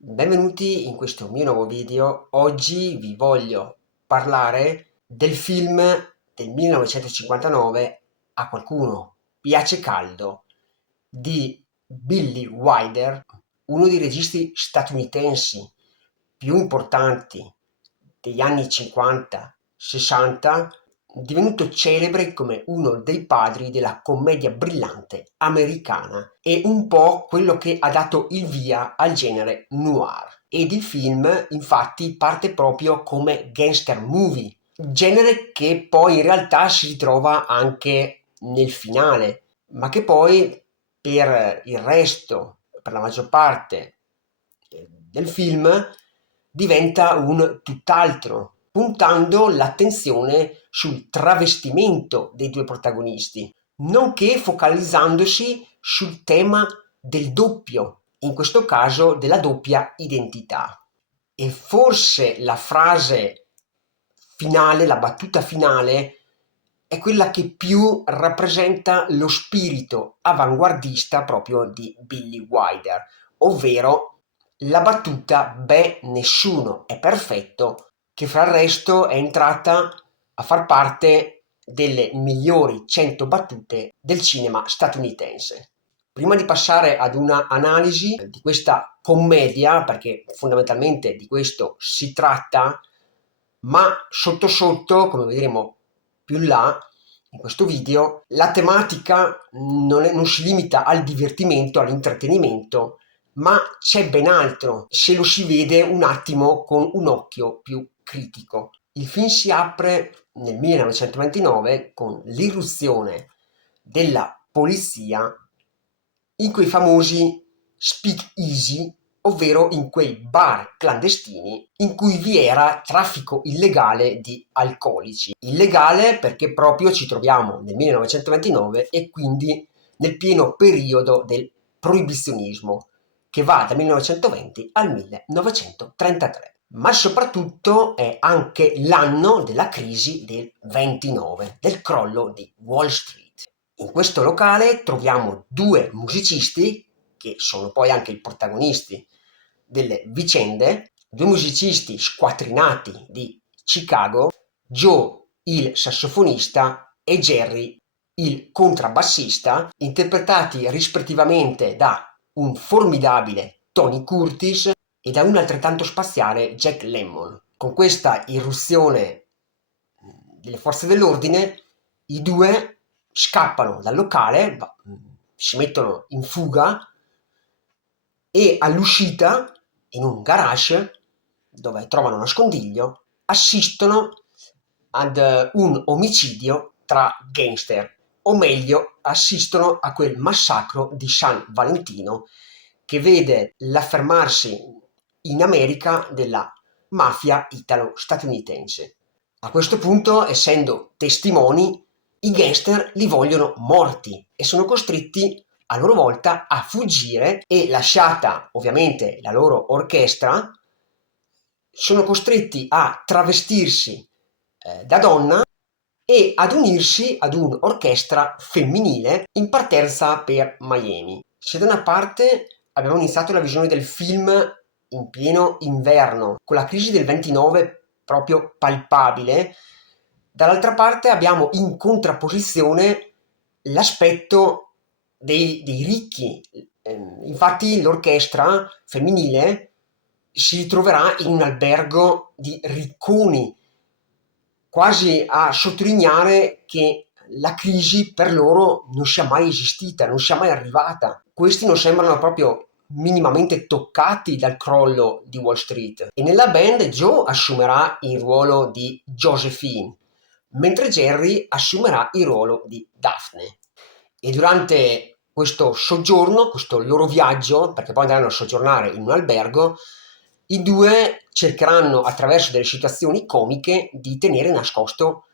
Benvenuti in questo mio nuovo video. Oggi vi voglio parlare del film del 1959 A qualcuno piace caldo di Billy Wilder, uno dei registi statunitensi più importanti degli anni 50-60, divenuto celebre come uno dei padri della commedia brillante americana e un po' quello che ha dato il via al genere noir. Ed il film infatti parte proprio come gangster movie, genere che poi in realtà si ritrova anche nel finale, ma che poi per il resto, per la maggior parte del film, diventa un tutt'altro, puntando l'attenzione sul travestimento dei due protagonisti, nonché focalizzandosi sul tema del doppio, in questo caso della doppia identità. E forse la frase finale, la battuta finale, è quella che più rappresenta lo spirito avanguardista proprio di Billy Wilder, ovvero la battuta "beh, nessuno è perfetto", che fra il resto è entrata a far parte delle migliori 100 battute del cinema statunitense. Prima di passare ad una analisi di questa commedia, perché fondamentalmente di questo si tratta, ma sotto sotto, come vedremo più in là in questo video, la tematica non si limita al divertimento, all'intrattenimento, ma c'è ben altro se lo si vede un attimo con un occhio più critico. Il film si apre nel 1929 con l'irruzione della polizia in quei famosi speakeasy, ovvero in quei bar clandestini in cui vi era traffico illegale di alcolici. Illegale perché proprio ci troviamo nel 1929 e quindi nel pieno periodo del proibizionismo, che va dal 1920 al 1933. Ma soprattutto è anche l'anno della crisi del 29, del crollo di Wall Street. In questo locale troviamo due musicisti, che sono poi anche i protagonisti delle vicende, due musicisti squattrinati di Chicago, Joe il sassofonista e Jerry il contrabbassista, interpretati rispettivamente da un formidabile Tony Curtis e da un altrettanto spaziale Jack Lemmon. Con questa irruzione delle forze dell'ordine, i due scappano dal locale, si mettono in fuga e all'uscita, in un garage dove trovano nascondiglio, assistono ad un omicidio tra gangster, o meglio, assistono a quel massacro di San Valentino che vede l'affermarsi in America della mafia italo-statunitense. A questo punto, essendo testimoni, i gangster li vogliono morti e sono costretti a loro volta a fuggire e, lasciata ovviamente la loro orchestra, sono costretti a travestirsi da donna e ad unirsi ad un'orchestra femminile in partenza per Miami. Se da una parte abbiamo iniziato la visione del film in pieno inverno, con la crisi del 29 proprio palpabile, dall'altra parte abbiamo in contrapposizione l'aspetto dei ricchi. Infatti l'orchestra femminile si ritroverà in un albergo di ricconi, quasi a sottolineare che la crisi per loro non sia mai esistita, non sia mai arrivata. Questi non sembrano proprio minimamente toccati dal crollo di Wall Street. E nella band Joe assumerà il ruolo di Josephine, mentre Jerry assumerà il ruolo di Daphne. E durante questo soggiorno, questo loro viaggio, perché poi andranno a soggiornare in un albergo, i due cercheranno attraverso delle situazioni comiche di tenere nascosto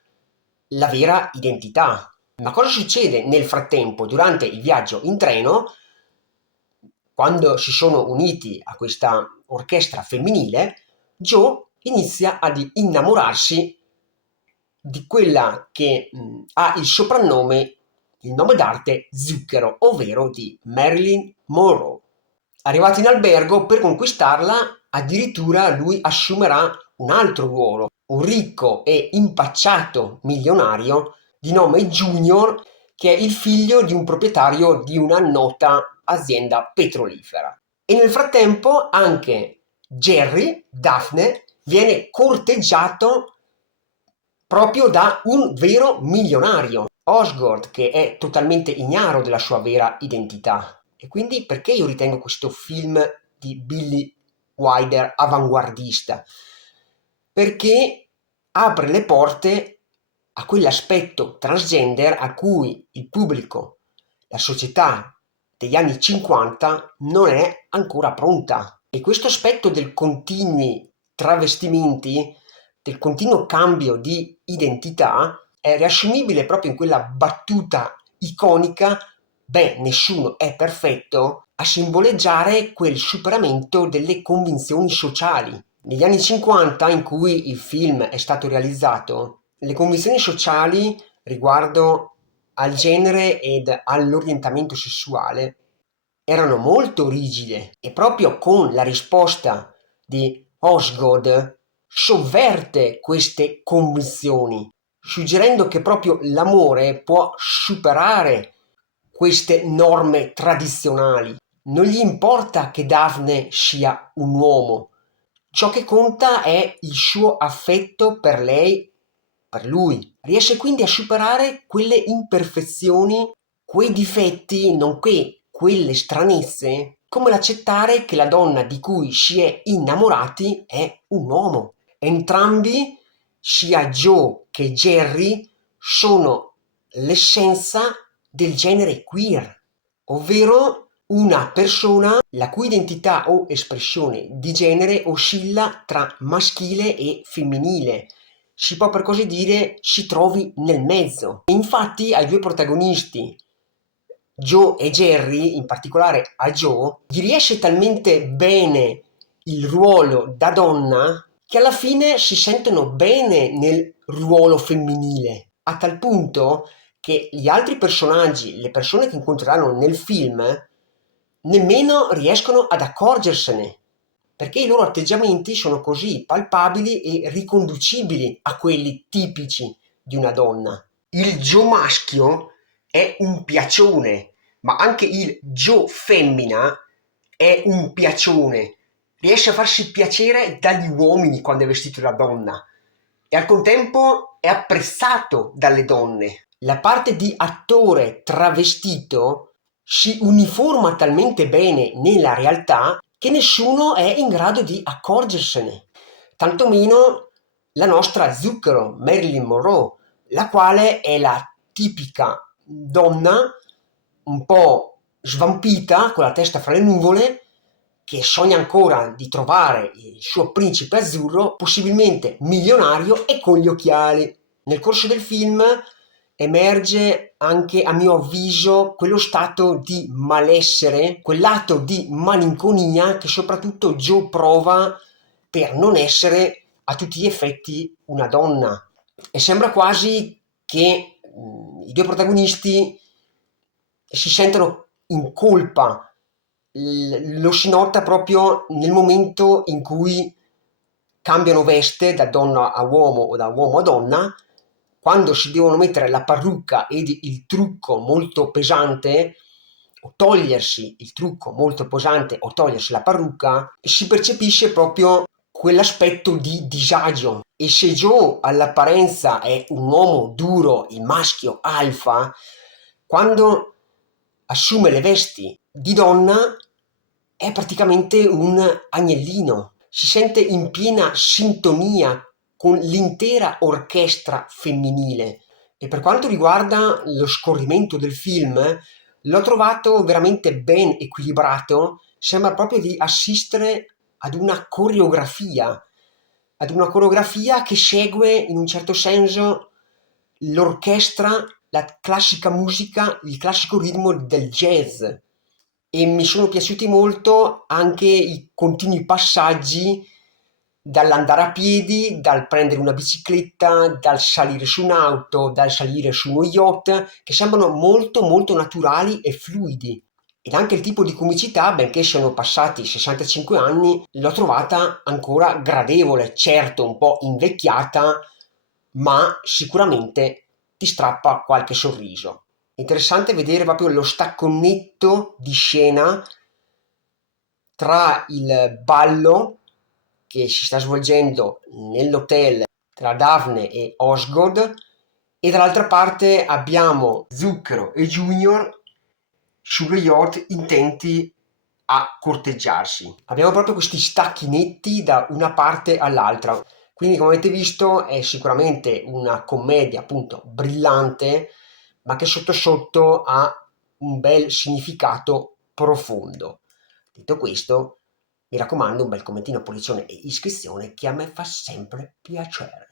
la vera identità. Ma cosa succede nel frattempo, durante il viaggio in treno, quando si sono uniti a questa orchestra femminile? Joe inizia ad innamorarsi di quella che ha il nome d'arte Zucchero, ovvero di Marilyn Monroe. Arrivato in albergo, per conquistarla, addirittura lui assumerà un altro ruolo, un ricco e impacciato milionario di nome Junior, che è il figlio di un proprietario di una nota azienda petrolifera. E nel frattempo anche Jerry, Daphne, viene corteggiato proprio da un vero milionario, Osgood, che è totalmente ignaro della sua vera identità. E quindi perché io ritengo questo film di Billy Wilder avanguardista? Perché apre le porte a quell'aspetto transgender a cui il pubblico, la società degli anni 50 non è ancora pronta. E questo aspetto del continui travestimenti, del continuo cambio di identità, è riassumibile proprio in quella battuta iconica: beh, nessuno è perfetto, a simboleggiare quel superamento delle convinzioni sociali. Negli anni 50, in cui il film è stato realizzato, le convinzioni sociali riguardo al genere ed all'orientamento sessuale erano molto rigide, e proprio con la risposta di Osgood sovverte queste convinzioni, suggerendo che proprio l'amore può superare queste norme tradizionali. Non gli importa che Daphne sia un uomo, ciò che conta è il suo affetto per lei, per lui. Riesce quindi a superare quelle imperfezioni, quei difetti, nonché quelle stranezze, come l'accettare che la donna di cui si è innamorati è un uomo. Entrambi, sia Joe che Jerry, sono l'essenza del genere queer, ovvero una persona la cui identità o espressione di genere oscilla tra maschile e femminile. Si può per così dire si trovi nel mezzo. E infatti ai due protagonisti, Joe e Jerry, in particolare a Joe, gli riesce talmente bene il ruolo da donna che alla fine si sentono bene nel ruolo femminile, a tal punto che gli altri personaggi, le persone che incontreranno nel film, nemmeno riescono ad accorgersene, perché i loro atteggiamenti sono così palpabili e riconducibili a quelli tipici di una donna. Il Joe maschio è un piacione, ma anche il Joe femmina è un piacione. Riesce a farsi piacere dagli uomini quando è vestito da donna e al contempo è apprezzato dalle donne. La parte di attore travestito si uniforma talmente bene nella realtà che nessuno è in grado di accorgersene, tantomeno la nostra zucchero Marilyn Monroe, la quale è la tipica donna un po' svampita, con la testa fra le nuvole, che sogna ancora di trovare il suo principe azzurro, possibilmente milionario e con gli occhiali. Nel corso del film emerge anche, a mio avviso, quello stato di malessere, quel lato di malinconia che soprattutto Joe prova per non essere a tutti gli effetti una donna. E sembra quasi che i due protagonisti si sentono in colpa. Lo si nota proprio nel momento in cui cambiano veste da donna a uomo o da uomo a donna, quando si devono mettere la parrucca ed il trucco molto pesante, o togliersi il trucco molto pesante o togliersi la parrucca, si percepisce proprio quell'aspetto di disagio. E se Joe all'apparenza è un uomo duro, il maschio alfa, quando assume le vesti di donna è praticamente un agnellino. Si sente in piena sintonia con l'intera orchestra femminile. E per quanto riguarda lo scorrimento del film, l'ho trovato veramente ben equilibrato. Sembra proprio di assistere ad una coreografia che segue in un certo senso l'orchestra, la classica musica, il classico ritmo del jazz. E mi sono piaciuti molto anche i continui passaggi dall'andare a piedi, dal prendere una bicicletta, dal salire su un'auto, dal salire su uno yacht, che sembrano molto molto naturali e fluidi. ed anche il tipo di comicità, benché siano passati 65 anni, l'ho trovata ancora gradevole, certo un po' invecchiata, ma sicuramente ti strappa qualche sorriso. Interessante vedere proprio lo stacco netto di scena tra il ballo che si sta svolgendo nell'hotel tra Daphne e Osgood e dall'altra parte abbiamo Zucchero e Junior sullo yacht intenti a corteggiarsi. Abbiamo proprio questi stacchi netti da una parte all'altra. Quindi, come avete visto, è sicuramente una commedia appunto brillante, ma che sotto sotto ha un bel significato profondo. Detto questo, mi raccomando, un bel commentino, pollice e iscrizione che a me fa sempre piacere.